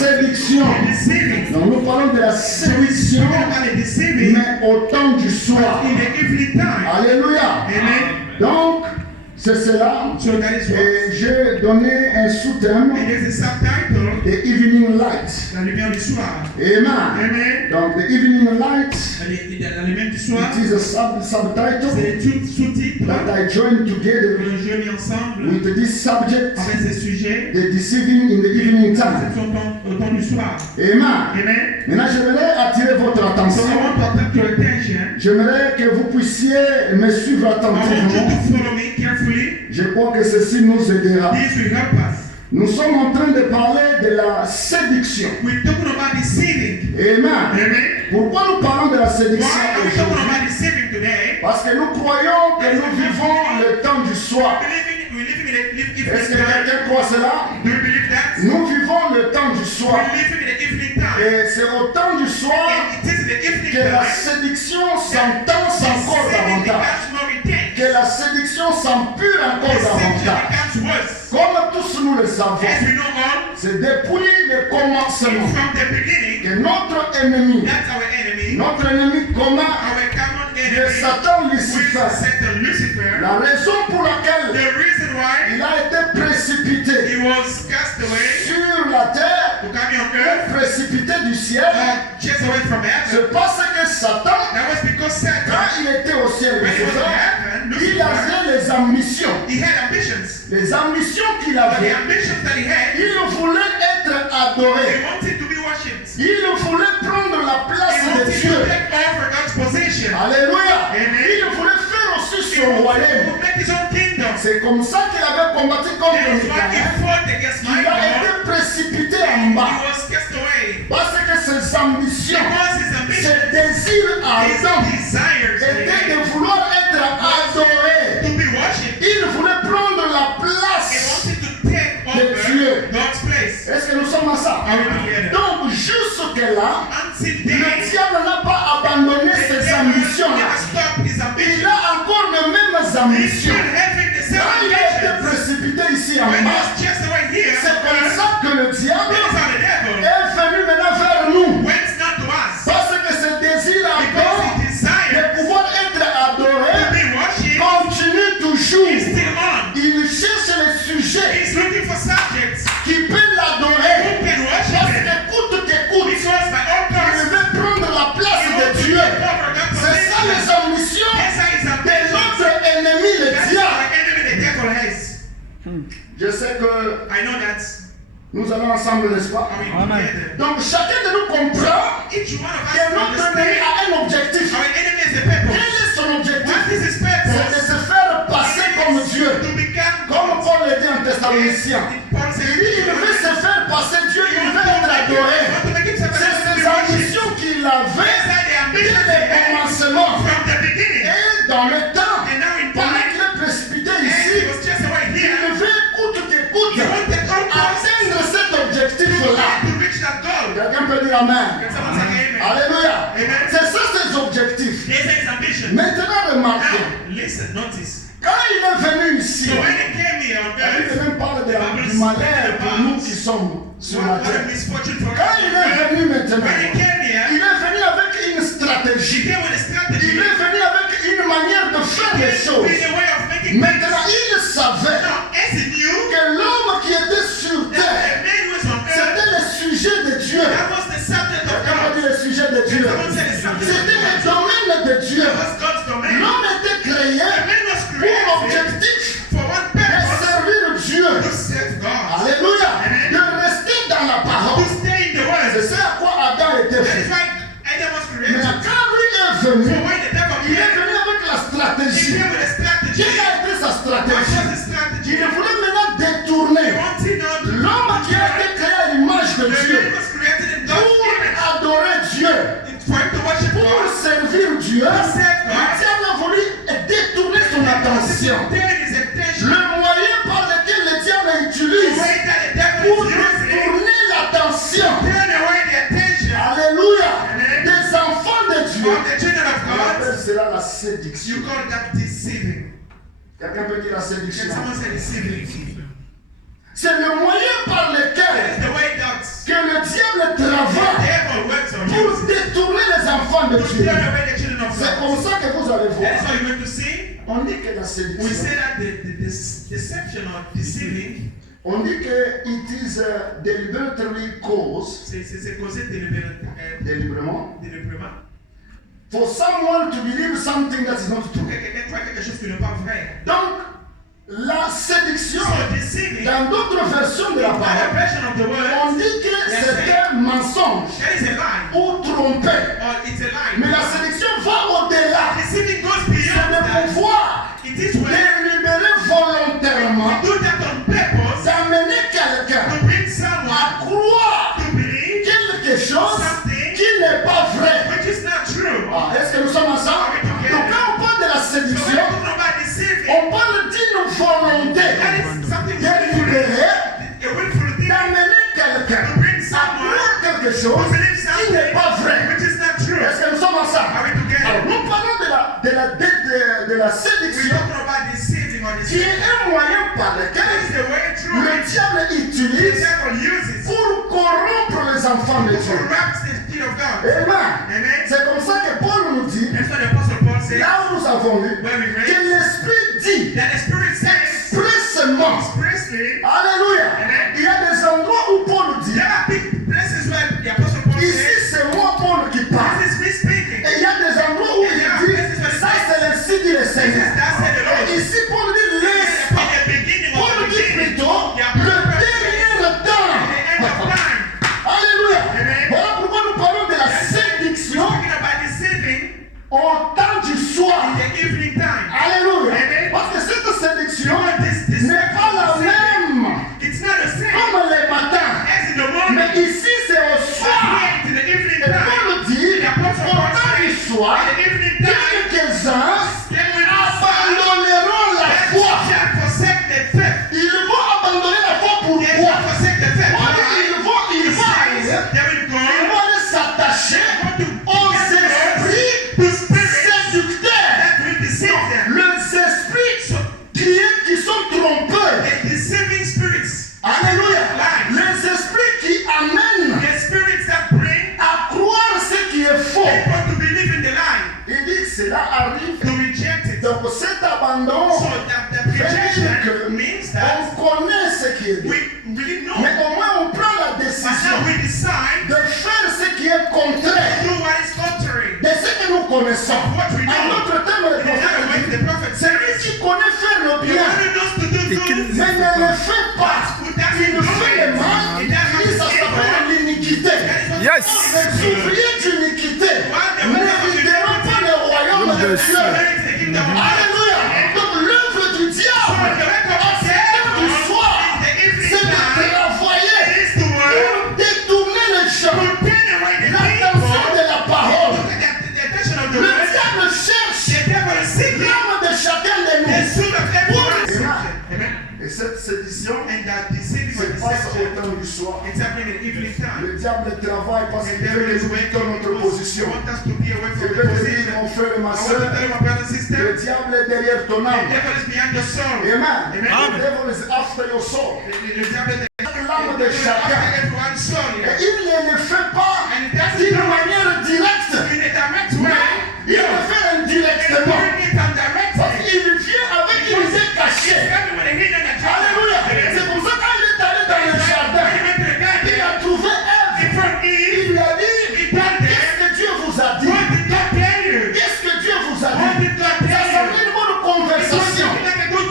séduction. Donc nous parlons de la séduction, mais au temps du soir. Alléluia. Donc, c'est cela. Et j'ai donné un sous-thème. The Evening Light. La lumière du soir. Amen. Donc, the Evening Light. La lumière du soir. It is a subtitle. C'est un sous-titre. That I joined together. Que j'ai mis ensemble. With this subject. Avec ces sujets. The deceiving in the evening time. Au temps du soir. Amen. Maintenant, j'aimerais attirer votre attention. J'aimerais que vous puissiez me suivre attentivement. Je crois que ceci nous aidera. Nous sommes en train de parler de la séduction. Amen. Pourquoi nous parlons de la séduction aujourd'hui? Parce que nous croyons que nous vivons le temps du soir. Est-ce que quelqu'un croit cela? Nous vivons le temps du soir. Et c'est au temps du soir que la séduction s'entense encore davantage. Que la séduction s'empure encore davantage. Comme tous nous le savons, c'est depuis le commencement que notre ennemi commun, le Satan Lucifer, la raison pour laquelle il a été précipité sur la terre, précipité du ciel, c'est parce que Satan, quand il était au ciel, il avait les ambitions. Les ambitions qu'il avait, il voulait être adoré. Il voulait prendre la place de Dieu. Alléluia. Il voulait faire aussi son royaume. C'est comme ça qu'il avait combattu contre Michael. Il a été précipité en bas. Parce que ses ambitions, ses désirs ardents étaient de vouloir être adoré. Il voulait prendre la place de Dieu. Est-ce que nous sommes à ça? Donc jusque-là, le diable n'a pas abandonné ses ambitions-là. Il a encore les mêmes ambitions. Quand il a été précipité ici en bas, c'est comme ça que le diable est venu maintenant vers nous. Parce que ce désir encore de pouvoir être adoré continue toujours. Il cherche les sujets qui peuvent l'adorer. Parce qu'écoute, il veut prendre la place de Dieu. C'est ça les ambitions de notre ennemi, le diable. Je sais que nous allons ensemble, n'est-ce pas? Donc chacun de nous comprend que notre ennemi a un objectif. Quel est son objectif? C'est de se faire passer comme Dieu. Comme Paul le dit en Thessaloniciens. Il veut se faire passer Dieu, il veut être adoré. C'est ses ambitions qu'il avait dès le commencement. Et dans le temps, pendant qu'il est précipité ici, il veut atteindre cet objectif-là. Quelqu'un peut dire Amen. Alléluia. C'est ça ses objectifs. Maintenant, remarquez. Quand il est venu ici, il même parle du malheur pour nous qui sommes sur la terre. Quand il est venu maintenant, il est venu avec une stratégie. Il est venu avec une manière de faire les choses. Maintenant, il savait que l'homme qui était sur terre, c'était le sujet de Dieu. Quelqu'un dit le sujet de Dieu. C'était le domaine de Dieu. L'homme était créé pour objectif de servir Dieu. Alléluia. De rester dans la parole. C'est ça à quoi Adam était fait. Mais quand lui est venu, il est venu avec la stratégie. Quelle a été sa stratégie? Il voulait maintenant détourner l'homme qui a été créé à l'image de Dieu pour adorer Dieu, pour servir Dieu. Le diable a voulu détourner son attention. Le moyen par lequel le diable utilise pour détourner l'attention, alléluia, des enfants de Dieu, on appelle cela la séduction. Quelqu'un peut dire la séduction? C'est le moyen par lequel que le diable enfants de to Dieu. turn away the children of C'est God. comme ça que vous allez That voir. is what you're going to see. On dit que la We séduction, say that the deception or deceiving, on dit que it is deliberately caused, c'est causé délibérément, délibérément. for someone to believe something that is not Pour true. que quelqu'un croit quelque chose qui n'est pas vrai. Donc, la séduction, So deceiving, dans d'autres versions de la other parole, version of the on word, dit que c'est un mensonge that is a lie. ou trompé. Or it's a lie. Mais la séduction va au-delà. Deceiving goes C'est beyond de that. pouvoir It is when délibérer volontairement we do that on purpose d'amener quelqu'un to bring someone à croire to believe quelque chose something qui n'est pas vrai. which is not true. Ah, est-ce que nous sommes ensemble? Donc quand on parle de la So when séduction, we talk about deceiving, on parle d'une volonté that is something délibérée a willful thing d'amener quelqu'un to bring à someone croire quelque to chose believe qui n'est pas something vrai. which is not true. Est-ce que nous sommes ensemble? Are we together? Alors, nous parlons de la We're séduction talking about deceiving or qui est deceiving. un moyen par That lequel is the way through le which diable the utilise devil uses pour corrompre les enfants de to Dieu. corrupt the spirit of God. Amen. Amen. C'est comme ça que Paul nous dit, That's what the Apostle Paul says. là où nous avons lu, Where we que read l'Esprit dit that the Spirit says expressément, expressly. Alléluia, Amen. il y a des endroits où Paul dit, There are big places where the Apostle Paul ici says, c'est moi Paul qui parle. this is me speaking. Et il y a des endroits où il dit, ça c'est ainsi dit le Seigneur. Et ici Paul dit In l'Esprit. the beginning of Paul the dit beginning, plutôt the le Apostle Paul dernier says, temps. the end of time. Alléluia. Amen. Voilà pourquoi nous parlons de la séduction Speaking about deceiving au temps du soir. in the evening time. Alléluia. Amen. Parce que cette séduction This n'est pas la même it's not the same comme le matin. as in the morning. Mais ici c'est au soir. Here in the evening Et time. Paul dit, au temps du soir, In the evening time, quelques-uns then when abandonneront la foi. shall forsake the faith. Ils vont abandonner la foi They shall pourquoi? forsake the faith. Paul dit, Why? ils vont He aller, says they will ils go vont aller s'attacher aux esprits to spirits séducteurs. that will deceive them. Les esprits qui sont trompeurs. The deceiving spirits. Alléluia. Les esprits qui amènent The spirits that bring à croire ce qui est faux. people to believe in the lie, Il dit que cela arrive. to reject it. Donc cet abandon So that rejection means that on connaît ce qui est dit. we really know. Mais au moins on prend la And décision now we decide de faire ce qui est contraire to do what is contrary. de ce que nous connaissons. What we know. En d'autres termes, le In another way, prophète the dit, prophet celui says, qui connaît faire le the bien, one who knows to do good, mais ne le fait pas, who il doesn't ne do fait le it, mal, he il doesn't dit ça do s'appelle evil. l'iniquité. Yes. Les ouvriers d'iniquité n'hériteront pas le royaume de Dieu. Alléluia. Donc l'œuvre du diable à cette heure du soir, c'est de travailler pour détourner les gens, l'attention de la parole. Le diable cherche l'âme de chacun de nous. Et cette sédition se passe au temps du soir. Le diable travaille parce qu'il veut nous mettre dans notre position. Je vais te dire, mon frère et ma soeur, le diable est derrière ton âme. Amen. The devil is after your soul. L'âme de chacun